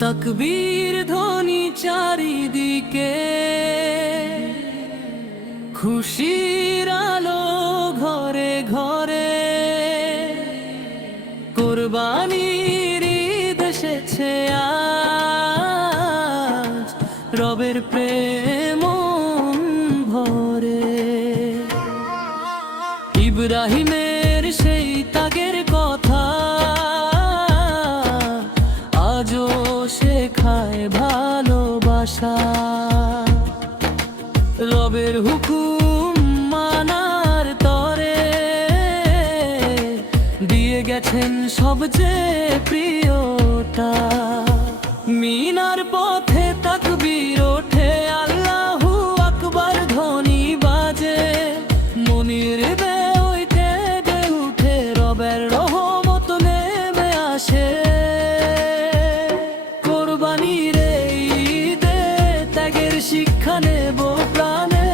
তাকবীর ধ্বনি চারিদিকে, খুশির আলো ঘরে ঘরে, কুরবানির ঈদ এসেছে আজ, রবের প্রেম ভরে। ইব্রাহিমের সেই ত্যাগের কথা আজও শেখায় ভালোবাসা। রবের হুকুম মানার তরে দিয়ে গেছেন সবচেয়ে প্রিয়টা। মিনার পথে তাকবীর ওঠে, আল্লাহু আকবার ধ্বনি বাজে, মনির উঠে রবের রহমত নেমে আসে। কোরবানির ঈদে ত্যাগের শিক্ষা নেব প্রাণে,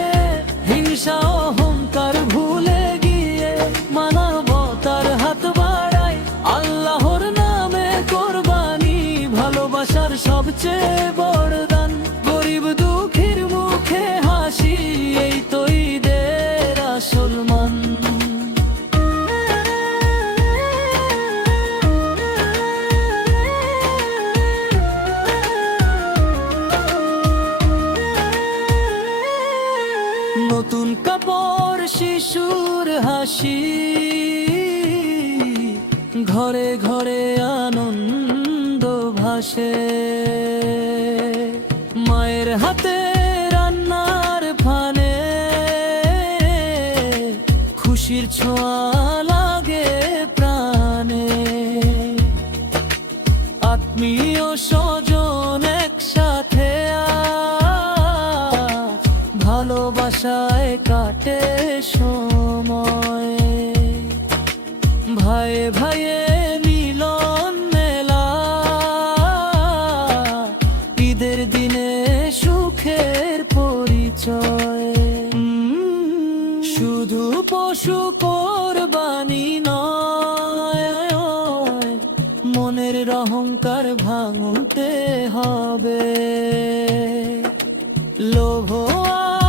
হিংসা অহংকার ভুলে গিয়ে মানবতার হাত বাড়াই। আল্লাহর নামে কোরবানি ভালোবাসার সবচেয়ে বড় দান, গরিব দুঃখীর মুখে হাসি, এই তো ঈদের আসল মান। নতুন কাপড় শিশুর হাসি, ঘরে ঘরে আনন্দ ভাসে। মায়ের হাতে রান্নার ফানে খুশির ছোঁয়া লাগে প্রাণে। আত্মীয় স্বজন একসাথে ভালোবাসায় কাটে সময়। ভাইয়ে ভাইয়ে মিলন মেলা, ঈদের দিনে সুখের পরিচয়। শুধু পশু কোরবানি নয়, মনের অহংকার ভাঙতে হবে। লোভ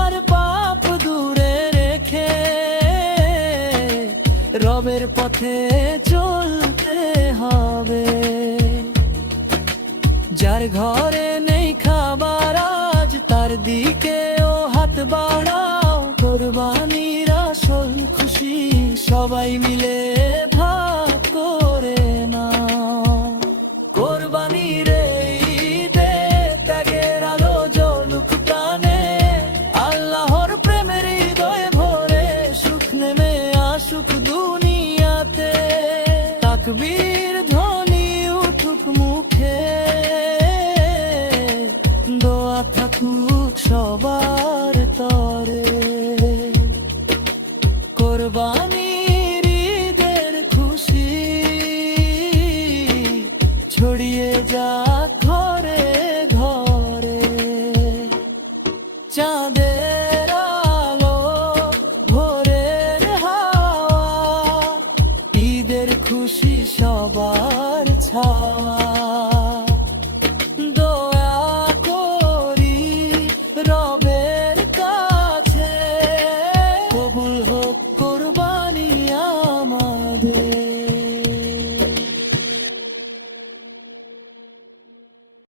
আর পাপ দূরে রেখে রবের পথে চলতে হবে। যার ঘরে নেই খাবার আজ, তার দিকেও হাত বাড়াও। কোরবানির আসল খুশি সবাই মিলে ভাগ করে নাও। কোরবানির ঈদে ত্যাগের আলো জ্বলুক প্রাণে, আল্লাহর প্রেমের হৃদয়ে ভরে সুখ নেমে আসুক দুনিয়াতে। তাকবীর ধ্বনি উঠুক মুখে, দোয়া থাকুক সবার তরে। কোরবানি